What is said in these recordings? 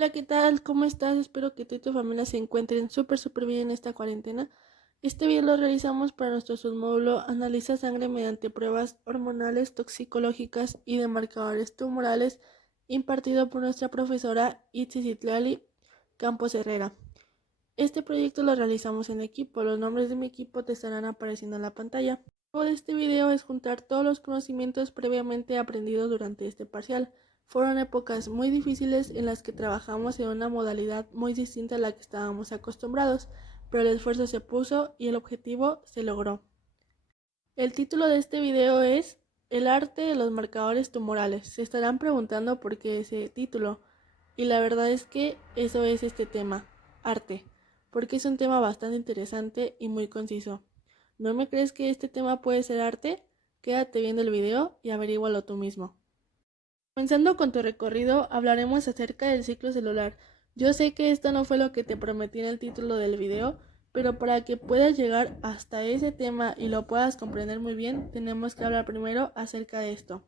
Hola, ¿qué tal? ¿Cómo estás? Espero que tú y tu familia se encuentren súper bien en esta cuarentena. Este video lo realizamos para nuestro submódulo Analiza sangre mediante pruebas hormonales, toxicológicas y de marcadores tumorales, impartido por nuestra profesora Itzizitlali Campos Herrera. Este proyecto lo realizamos en equipo. Los nombres de mi equipo te estarán apareciendo en la pantalla. El objetivo de este video es juntar todos los conocimientos previamente aprendidos durante este parcial. Fueron épocas muy difíciles en las que trabajamos en una modalidad muy distinta a la que estábamos acostumbrados, pero el esfuerzo se puso y el objetivo se logró. El título de este video es El arte de los marcadores tumorales. Se estarán preguntando por qué ese título, y la verdad es que eso es este tema, arte, porque es un tema bastante interesante y muy conciso. ¿No me crees que este tema puede ser arte? Quédate viendo el video y averígualo tú mismo. Comenzando con tu recorrido, hablaremos acerca del ciclo celular. Yo sé que esto no fue lo que te prometí en el título del video, pero para que puedas llegar hasta ese tema y lo puedas comprender muy bien, tenemos que hablar primero acerca de esto.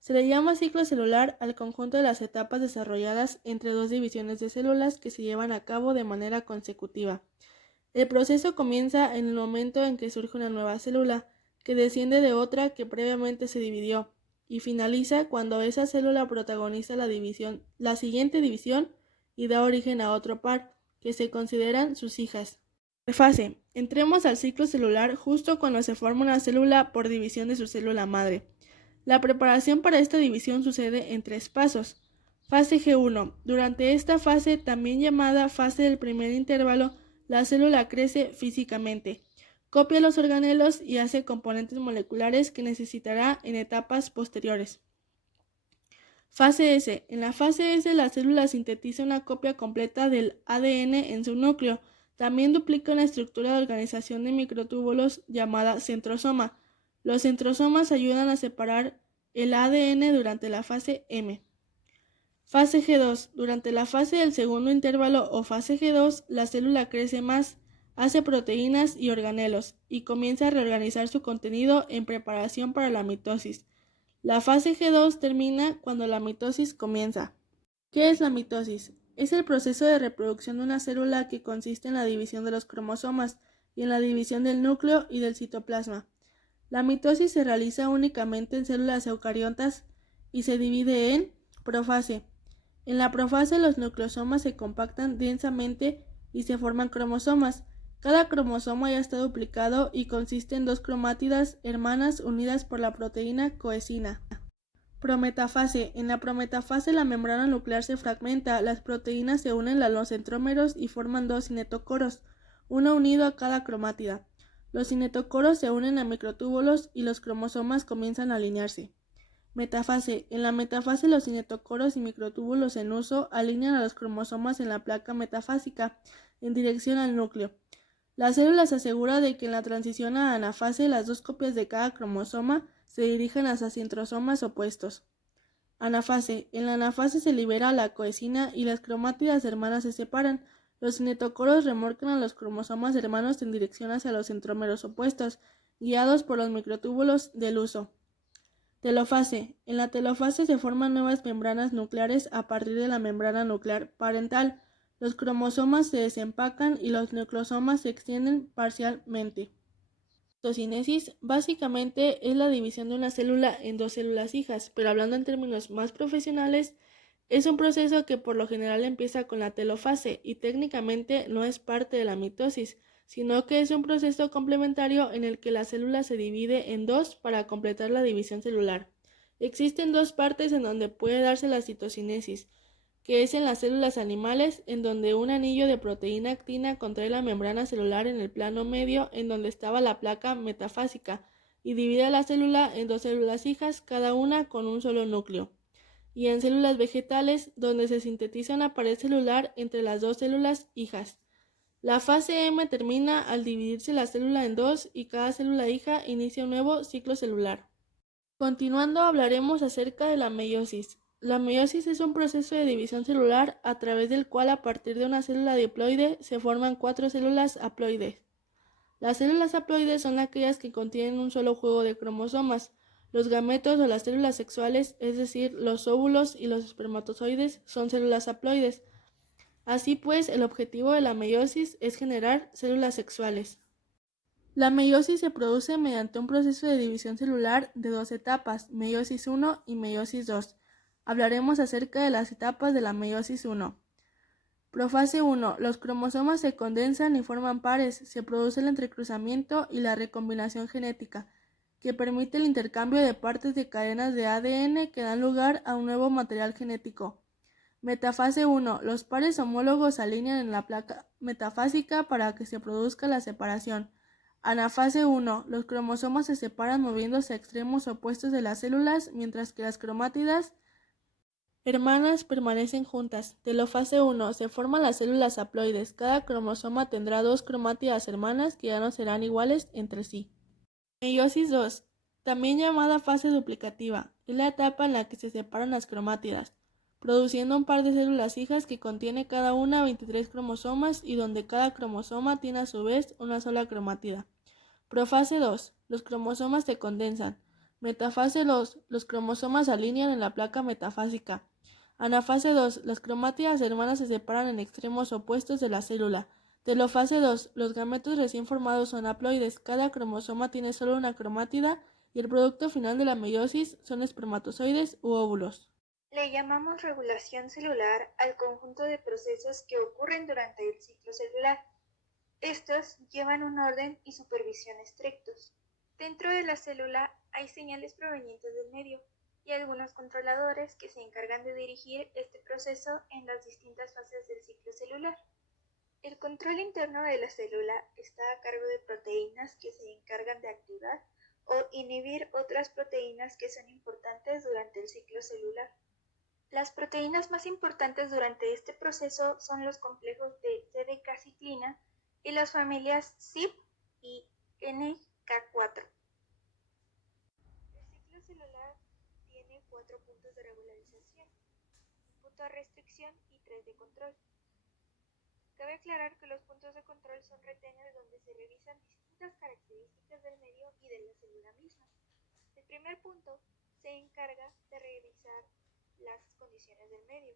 Se le llama ciclo celular al conjunto de las etapas desarrolladas entre dos divisiones de células que se llevan a cabo de manera consecutiva. El proceso comienza en el momento en que surge una nueva célula, que desciende de otra que previamente se dividió, y finaliza cuando esa célula protagoniza la siguiente división y da origen a otro par, que se consideran sus hijas. Fase. Entremos al ciclo celular justo cuando se forma una célula por división de su célula madre. La preparación para esta división sucede en 3 pasos. Fase G1. Durante esta fase, también llamada fase del primer intervalo, la célula crece físicamente, copia los organelos y hace componentes moleculares que necesitará en etapas posteriores. Fase S. En la fase S, la célula sintetiza una copia completa del ADN en su núcleo. También duplica una estructura de organización de microtúbulos llamada centrosoma. Los centrosomas ayudan a separar el ADN durante la fase M. Fase G2. Durante la fase del segundo intervalo o fase G2, la célula crece más, hace proteínas y organelos, y comienza a reorganizar su contenido en preparación para la mitosis. La fase G2 termina cuando la mitosis comienza. ¿Qué es la mitosis? Es el proceso de reproducción de una célula que consiste en la división de los cromosomas y en la división del núcleo y del citoplasma. La mitosis se realiza únicamente en células eucariotas y se divide en profase. En la profase, los nucleosomas se compactan densamente y se forman cromosomas. Cada cromosoma ya está duplicado y consiste en 2 cromátidas hermanas unidas por la proteína coesina. Prometafase. En la prometafase, la membrana nuclear se fragmenta, las proteínas se unen a los centrómeros y forman 2 cinetocoros, uno unido a cada cromátida. Los cinetocoros se unen a microtúbulos y los cromosomas comienzan a alinearse. Metafase. En la metafase, los cinetocoros y microtúbulos en uso alinean a los cromosomas en la placa metafásica en dirección al núcleo. La célula se asegura de que en la transición a anafase las 2 copias de cada cromosoma se dirigen hacia centrosomas opuestos. Anafase. En la anafase se libera la coesina y las cromátidas hermanas se separan. Los cinetocoros remolcan a los cromosomas hermanos en dirección hacia los centrómeros opuestos, guiados por los microtúbulos del uso. Telofase. En la telofase se forman nuevas membranas nucleares a partir de la membrana nuclear parental. Los cromosomas se desempacan y los nucleosomas se extienden parcialmente. Citocinesis básicamente es la división de una célula en 2 células hijas, pero hablando en términos más profesionales, es un proceso que por lo general empieza con la telofase y técnicamente no es parte de la mitosis, sino que es un proceso complementario en el que la célula se divide en 2 para completar la división celular. Existen 2 partes en donde puede darse la citocinesis, que es en las células animales, en donde un anillo de proteína actina contrae la membrana celular en el plano medio en donde estaba la placa metafásica y divide a la célula en 2 células hijas, cada una con un solo núcleo. Y en células vegetales, donde se sintetiza una pared celular entre las 2 células hijas. La fase M termina al dividirse la célula en 2 y cada célula hija inicia un nuevo ciclo celular. Continuando, hablaremos acerca de la meiosis. La meiosis es un proceso de división celular a través del cual a partir de una célula diploide se forman 4 células haploides. Las células haploides son aquellas que contienen un solo juego de cromosomas. Los gametos o las células sexuales, es decir, los óvulos y los espermatozoides, son células haploides. Así pues, el objetivo de la meiosis es generar células sexuales. La meiosis se produce mediante un proceso de división celular de dos etapas, meiosis 1 y meiosis 2. Hablaremos acerca de las etapas de la meiosis 1. Profase 1. Los cromosomas se condensan y forman pares, se produce el entrecruzamiento y la recombinación genética, que permite el intercambio de partes de cadenas de ADN que dan lugar a un nuevo material genético. Metafase 1. Los pares homólogos se alinean en la placa metafásica para que se produzca la separación. Anafase 1. Los cromosomas se separan moviéndose a extremos opuestos de las células, mientras que las cromátidas hermanas permanecen juntas. Telofase 1. Se forman las células haploides. Cada cromosoma tendrá dos cromátidas hermanas que ya no serán iguales entre sí. Meiosis 2. También llamada fase duplicativa. Es la etapa en la que se separan las cromátidas, produciendo un par de células hijas que contiene cada una 23 cromosomas y donde cada cromosoma tiene a su vez una sola cromátida. Profase 2. Los cromosomas se condensan. Metafase 2. Los cromosomas se alinean en la placa metafásica. Anafase 2. Las cromátidas hermanas se separan en extremos opuestos de la célula. Telofase 2. Los gametos recién formados son haploides. Cada cromosoma tiene solo una cromátida y el producto final de la meiosis son espermatozoides u óvulos. Le llamamos regulación celular al conjunto de procesos que ocurren durante el ciclo celular. Estos llevan un orden y supervisión estrictos. Dentro de la célula hay señales provenientes del medio y algunos controladores que se encargan de dirigir este proceso en las distintas fases del ciclo celular. El control interno de la célula está a cargo de proteínas que se encargan de activar o inhibir otras proteínas que son importantes durante el ciclo celular. Las proteínas más importantes durante este proceso son los complejos de CDK-ciclina y las familias CYP y NK4. El ciclo celular tiene 4 puntos de regularización, un punto de restricción y 3 de control. Cabe aclarar que los puntos de control son retenes donde se revisan distintas características del medio y de la célula misma. El primer punto se encarga de revisar las condiciones del medio.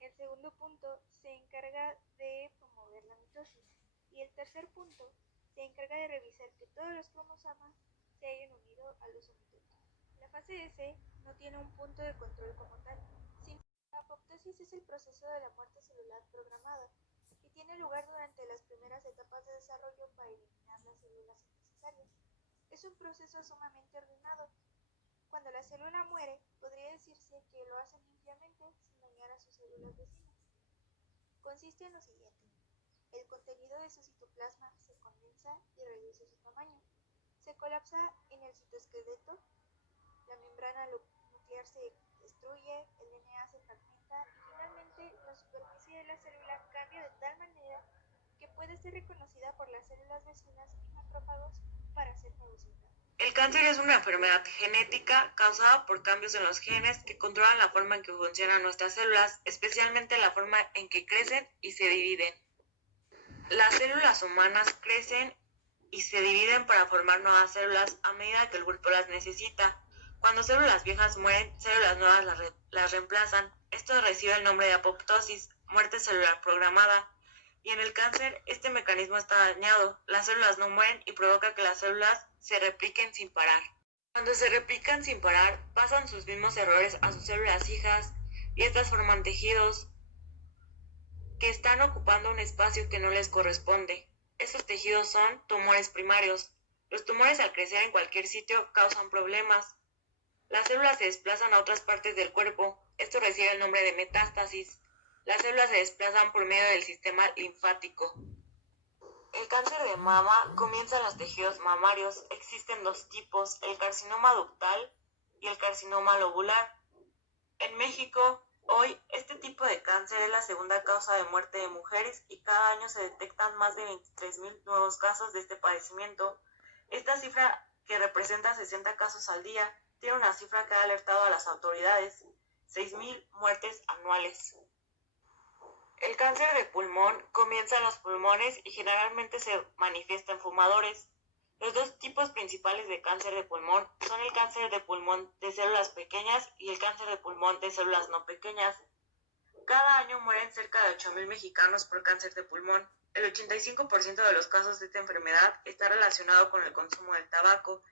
El segundo punto se encarga de promover la mitosis. Y el tercer punto se encarga de revisar que todos los cromosomas se hayan unido a los omitóticos. La fase S no tiene un punto de control como tal, sino que la apoptosis es el proceso de la muerte celular programada y tiene lugar durante las primeras etapas de desarrollo para eliminar las células innecesarias. Es un proceso sumamente ordenado. Cuando la célula muere, podría decirse que lo hace limpiamente sin dañar a sus células vecinas. Consiste en lo siguiente. El contenido de su citoplasma se condensa y reduce su tamaño. Se colapsa en el citoesqueleto, la membrana nuclear se destruye, el DNA se fragmenta y finalmente la superficie de la célula cambia de tal manera que puede ser reconocida por las células vecinas y macrófagos para ser fagocitada. El cáncer es una enfermedad genética causada por cambios en los genes que controlan la forma en que funcionan nuestras células, especialmente la forma en que crecen y se dividen. Las células humanas crecen y se dividen para formar nuevas células a medida que el cuerpo las necesita. Cuando células viejas mueren, células nuevas las reemplazan. Esto recibe el nombre de apoptosis, muerte celular programada. Y en el cáncer, este mecanismo está dañado. Las células no mueren y provoca que las células se repliquen sin parar. Cuando se replican sin parar, pasan sus mismos errores a sus células hijas y estas forman tejidos que están ocupando un espacio que no les corresponde. Estos tejidos son tumores primarios. Los tumores al crecer en cualquier sitio causan problemas. Las células se desplazan a otras partes del cuerpo. Esto recibe el nombre de metástasis. Las células se desplazan por medio del sistema linfático. El cáncer de mama comienza en los tejidos mamarios. Existen dos tipos, el carcinoma ductal y el carcinoma lobular. En México, hoy, este tipo de cáncer es la segunda causa de muerte de mujeres y cada año se detectan más de 23,000 nuevos casos de este padecimiento. Esta cifra, que representa 60 casos al día, tiene una cifra que ha alertado a las autoridades: 6,000 muertes anuales. El cáncer de pulmón comienza en los pulmones y generalmente se manifiesta en fumadores. Los dos tipos principales de cáncer de pulmón son el cáncer de pulmón de células pequeñas y el cáncer de pulmón de células no pequeñas. Cada año mueren cerca de 8.000 mexicanos por cáncer de pulmón. El 85% de los casos de esta enfermedad está relacionado con el consumo del tabaco.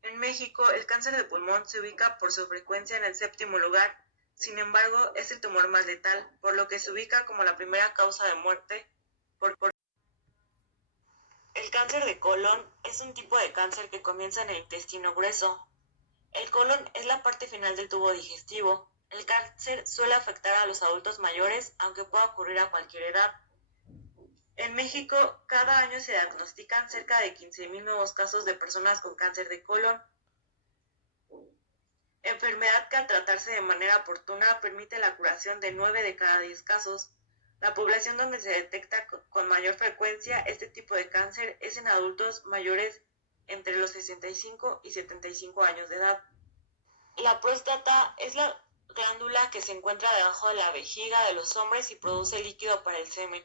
En México, el cáncer de pulmón se ubica por su frecuencia en el 7.º lugar. Sin embargo, es el tumor más letal, por lo que se ubica como la primera causa de muerte por El cáncer de colon es un tipo de cáncer que comienza en el intestino grueso. El colon es la parte final del tubo digestivo. El cáncer suele afectar a los adultos mayores, aunque pueda ocurrir a cualquier edad. En México, cada año se diagnostican cerca de 15.000 nuevos casos de personas con cáncer de colon, enfermedad que al tratarse de manera oportuna permite la curación de 9 de cada 10 casos. La población donde se detecta con mayor frecuencia este tipo de cáncer es en adultos mayores entre los 65 y 75 años de edad. La próstata es la glándula que se encuentra debajo de la vejiga de los hombres y produce líquido para el semen.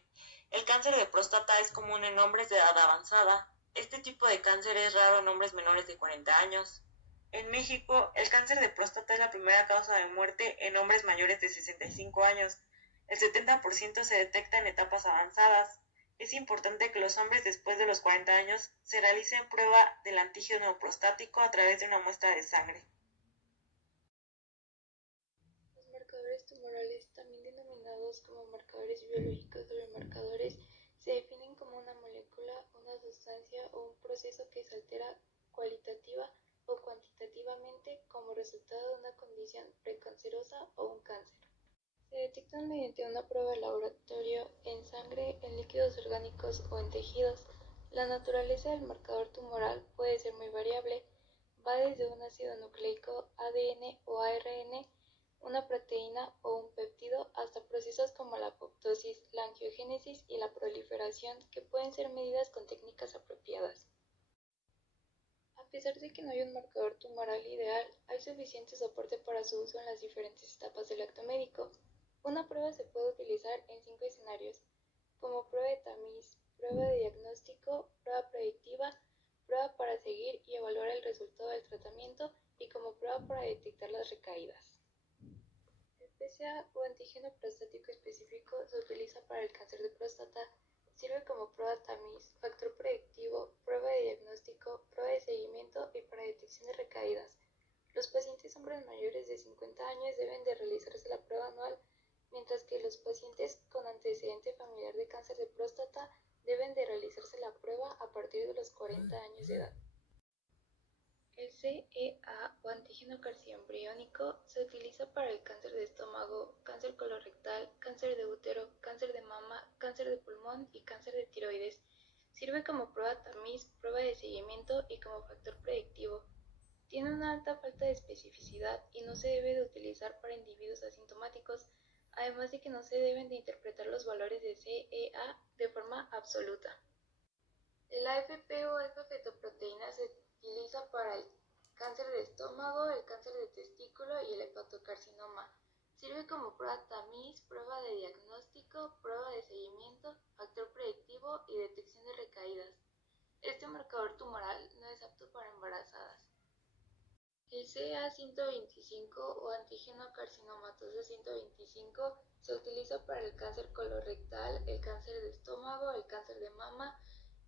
El cáncer de próstata es común en hombres de edad avanzada. Este tipo de cáncer es raro en hombres menores de 40 años. En México, el cáncer de próstata es la primera causa de muerte en hombres mayores de 65 años. El 70% se detecta en etapas avanzadas. Es importante que los hombres después de los 40 años se realicen prueba del antígeno prostático a través de una muestra de sangre. Los marcadores tumorales, también denominados como marcadores biológicos o biomarcadores, se definen como una molécula, una sustancia o un proceso que se altera cualitativa o cuantitativamente como resultado de una condición precancerosa o un cáncer. Se detectan mediante una prueba de laboratorio en sangre, en líquidos orgánicos o en tejidos. La naturaleza del marcador tumoral puede ser muy variable, va desde un ácido nucleico, ADN o ARN, una proteína o un péptido, hasta procesos como la apoptosis, la angiogénesis y la proliferación, que pueden ser medidas con técnicas apropiadas. A pesar de que no hay un marcador tumoral ideal, hay suficiente soporte para su uso en las diferentes etapas del acto médico. Una prueba se puede utilizar en 5 escenarios, como prueba de tamiz, prueba de diagnóstico, prueba predictiva, prueba para seguir y evaluar el resultado del tratamiento y como prueba para detectar las recaídas. El PSA o antígeno prostático específico se utiliza para el cáncer de próstata, sirve como prueba tamiz, factor predictivo, prueba de diagnóstico, prueba de seguimiento y para detección de recaídas. Los pacientes hombres mayores de 50 años deben de realizarse la prueba anual, mientras que los pacientes con antecedente familiar de cáncer de próstata deben de realizarse la prueba a partir de los 40 años de edad. El CEA o antígeno carcinoembriónico se utiliza para el cáncer de estómago, cáncer colorectal, cáncer de útero, cáncer de mama, cáncer de pulmón y cáncer de tiroides. Sirve como prueba tamiz, prueba de seguimiento y como factor predictivo. Tiene una alta falta de especificidad y no se debe de utilizar para individuos asintomáticos, además de que no se deben de interpretar los valores de CEA de forma absoluta. El AFP o alfa-fetoproteína se utiliza para el cáncer de estómago, el cáncer de testículo y el hepatocarcinoma. Sirve como prueba tamiz, prueba de diagnóstico, prueba de seguimiento, factor predictivo y detección de recaídas. Este marcador tumoral no es apto para embarazadas. El CA125 o antígeno carcinomatoso 125 se utiliza para el cáncer colorectal, el cáncer de estómago, el cáncer de mama,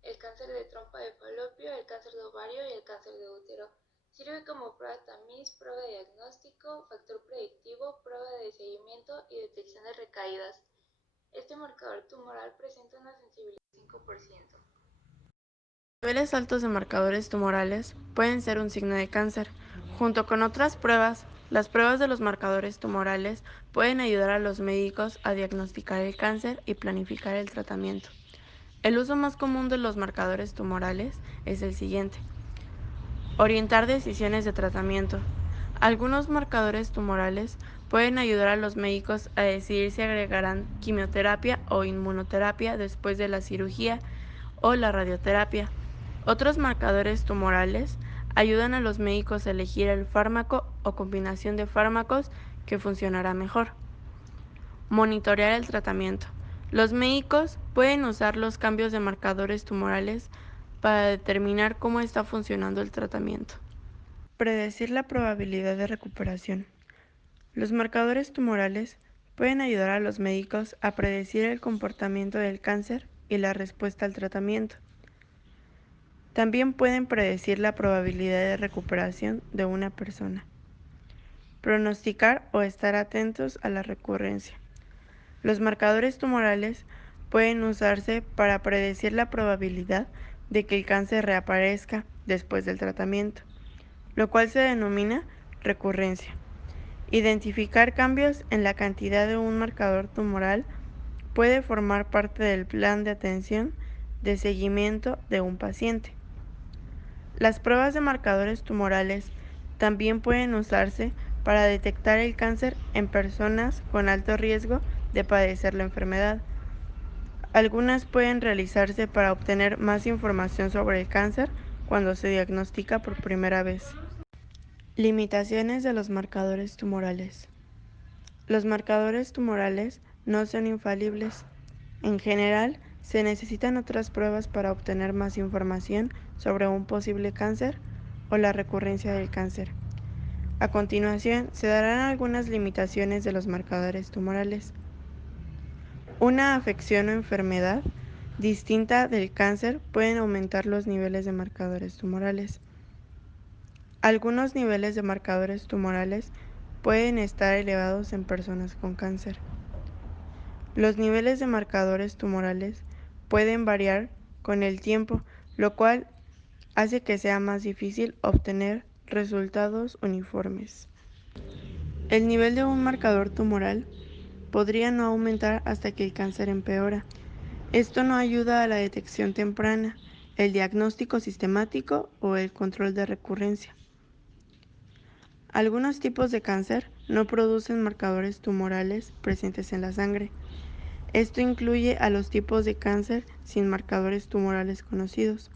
el cáncer de trompa de falopio, el cáncer de ovario y el cáncer de útero. Sirve como prueba tamiz, prueba de diagnóstico, factor predictivo, prueba de seguimiento y detección de recaídas. Este marcador tumoral presenta una sensibilidad del 5%. Niveles altos de marcadores tumorales pueden ser un signo de cáncer. Junto con otras pruebas, las pruebas de los marcadores tumorales pueden ayudar a los médicos a diagnosticar el cáncer y planificar el tratamiento. El uso más común de los marcadores tumorales es el siguiente: orientar decisiones de tratamiento. Algunos marcadores tumorales pueden ayudar a los médicos a decidir si agregarán quimioterapia o inmunoterapia después de la cirugía o la radioterapia. Otros marcadores tumorales ayudan a los médicos a elegir el fármaco o combinación de fármacos que funcionará mejor. Monitorear el tratamiento. Los médicos pueden usar los cambios de marcadores tumorales para determinar cómo está funcionando el tratamiento. Predecir la probabilidad de recuperación. Los marcadores tumorales pueden ayudar a los médicos a predecir el comportamiento del cáncer y la respuesta al tratamiento. También pueden predecir la probabilidad de recuperación de una persona, pronosticar o estar atentos a la recurrencia. Los marcadores tumorales pueden usarse para predecir la probabilidad de que el cáncer reaparezca después del tratamiento, lo cual se denomina recurrencia. Identificar cambios en la cantidad de un marcador tumoral puede formar parte del plan de atención de seguimiento de un paciente. Las pruebas de marcadores tumorales también pueden usarse para detectar el cáncer en personas con alto riesgo de padecer la enfermedad. Algunas pueden realizarse para obtener más información sobre el cáncer cuando se diagnostica por primera vez. Limitaciones de los marcadores tumorales. Los marcadores tumorales no son infalibles. En general, se necesitan otras pruebas para obtener más información sobre un posible cáncer o la recurrencia del cáncer. A continuación, se darán algunas limitaciones de los marcadores tumorales. Una afección o enfermedad distinta del cáncer pueden aumentar los niveles de marcadores tumorales. Algunos niveles de marcadores tumorales pueden estar elevados en personas con cáncer. Los niveles de marcadores tumorales pueden variar con el tiempo, lo cual hace que sea más difícil obtener resultados uniformes. El nivel de un marcador tumoral podría no aumentar hasta que el cáncer empeora. Esto no ayuda a la detección temprana, el diagnóstico sistemático o el control de recurrencia. Algunos tipos de cáncer no producen marcadores tumorales presentes en la sangre. Esto incluye a los tipos de cáncer sin marcadores tumorales conocidos.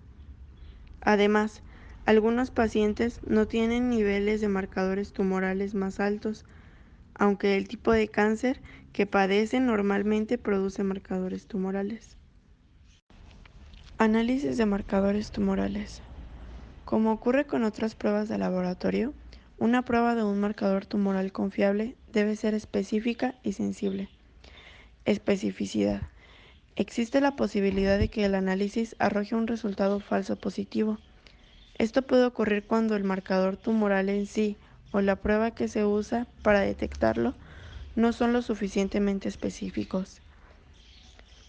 Además, algunos pacientes no tienen niveles de marcadores tumorales más altos, aunque el tipo de cáncer que padecen normalmente produce marcadores tumorales. Análisis de marcadores tumorales. Como ocurre con otras pruebas de laboratorio, una prueba de un marcador tumoral confiable debe ser específica y sensible. Especificidad. Existe la posibilidad de que el análisis arroje un resultado falso positivo. Esto puede ocurrir cuando el marcador tumoral en sí o la prueba que se usa para detectarlo no son lo suficientemente específicos.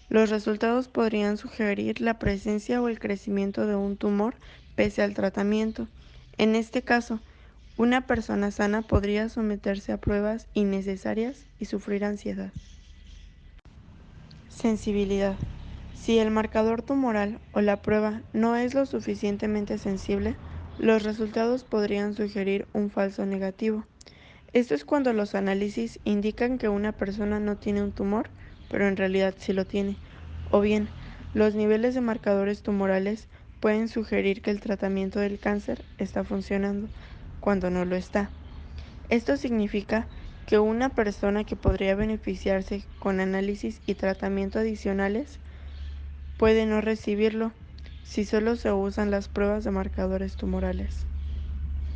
Los resultados podrían sugerir la presencia o el crecimiento de un tumor pese al tratamiento. En este caso, una persona sana podría someterse a pruebas innecesarias y sufrir ansiedad. Sensibilidad. Si el marcador tumoral o la prueba no es lo suficientemente sensible, los resultados podrían sugerir un falso negativo. Esto es cuando los análisis indican que una persona no tiene un tumor, pero en realidad sí lo tiene. O bien, los niveles de marcadores tumorales pueden sugerir que el tratamiento del cáncer está funcionando, cuando no lo está. Esto significa que una persona que podría beneficiarse con análisis y tratamiento adicionales puede no recibirlo si solo se usan las pruebas de marcadores tumorales.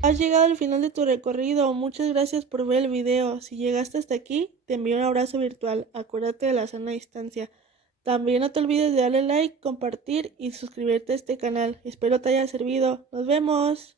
Has llegado al final de tu recorrido. Muchas gracias por ver el video. Si llegaste hasta aquí, te envío un abrazo virtual. Acuérdate de la sana distancia. También no te olvides de darle like, compartir y suscribirte a este canal. Espero te haya servido. ¡Nos vemos!